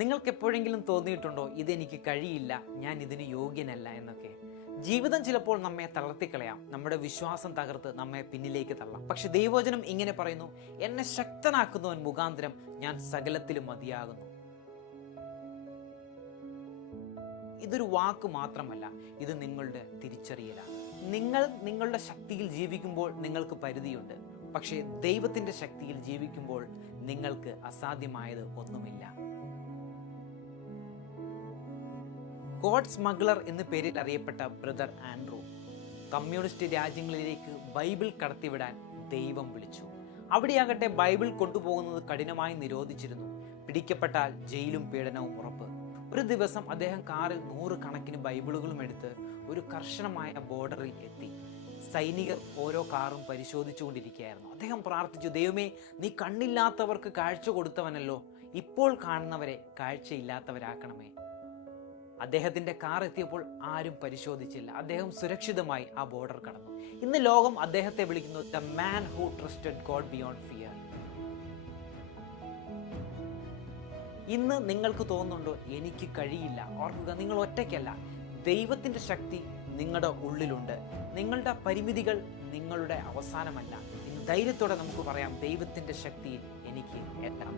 നിങ്ങൾക്ക് എപ്പോഴെങ്കിലും തോന്നിയിട്ടുണ്ടോ ഇതെനിക്ക് കഴിയില്ല, ഞാൻ ഇതിന് യോഗ്യനല്ല എന്നൊക്കെ? ജീവിതം ചിലപ്പോൾ നമ്മെ തളർത്തിക്കളയാം, നമ്മുടെ വിശ്വാസം തകർത്ത് നമ്മെ പിന്നിലേക്ക് തള്ളാം. പക്ഷെ ദൈവവചനം ഇങ്ങനെ പറയുന്നു, എന്നെ ശക്തനാക്കുന്നവൻ മുഖാന്തരം ഞാൻ സകലത്തിലും മതിയാകുന്നു. ഇതൊരു വാക്ക് മാത്രമല്ല, ഇത് നിങ്ങളുടെ തിരിച്ചറിയലാണ്. നിങ്ങൾ നിങ്ങളുടെ ശക്തിയിൽ ജീവിക്കുമ്പോൾ നിങ്ങൾക്ക് പരിധിയുണ്ട്. പക്ഷേ ദൈവത്തിന്റെ ശക്തിയിൽ ജീവിക്കുമ്പോൾ നിങ്ങൾക്ക് അസാധ്യമായത് ഒന്നുമില്ല. ഗോഡ് സ്മഗ്ലർ എന്ന പേരിൽ അറിയപ്പെട്ട ബ്രദർ ആൻഡ്രൂ കമ്മ്യൂണിസ്റ്റ് രാജ്യങ്ങളിലേക്ക് ബൈബിൾ കടത്തിവിടാൻ ദൈവം വിളിച്ചു. അവിടെയാകട്ടെ ബൈബിൾ കൊണ്ടുപോകുന്നത് കഠിനമായി നിരോധിച്ചിരുന്നു. പിടിക്കപ്പെട്ടാൽ ജയിലും പീഡനവും ഉറപ്പ്. ഒരു ദിവസം അദ്ദേഹം കാറിൽ 100 കണക്കിന് ബൈബിളുകളും എടുത്ത് ഒരു കർശനമായ ബോർഡറിൽ എത്തി. സൈനികർ ഓരോ കാറും പരിശോധിച്ചുകൊണ്ടിരിക്കുകയായിരുന്നു. അദ്ദേഹം പ്രാർത്ഥിച്ചു, ദൈവമേ, നീ കണ്ണില്ലാത്തവർക്ക് കാഴ്ച കൊടുത്തവനല്ലോ, ഇപ്പോൾ കാണുന്നവരെ കാഴ്ചയില്ലാത്തവരാക്കണമേ. അദ്ദേഹത്തിന്റെ കാർ എത്തിയപ്പോൾ ആരും പരിശോധിച്ചില്ല. അദ്ദേഹം സുരക്ഷിതമായി ആ ബോർഡർ കടന്നു. ഇന്ന് ലോകം അദ്ദേഹത്തെ വിളിക്കുന്നു the man who trusted God beyond fear. ഇന്ന് നിങ്ങൾക്ക് തോന്നുന്നുണ്ടോ എനിക്ക് കഴിയില്ല? ഓർക്കുക, നിങ്ങൾ ഒറ്റയ്ക്കല്ല. ദൈവത്തിന്റെ ശക്തി നിങ്ങളുടെ ഉള്ളിലുണ്ട്. നിങ്ങളുടെ പരിമിതികൾ നിങ്ങളുടെ അവസാനമല്ല. ഇന്ന് ധൈര്യത്തോടെ നമുക്ക് പറയാം, ദൈവത്തിന്റെ ശക്തിയിൽ എനിക്ക് എത്താം.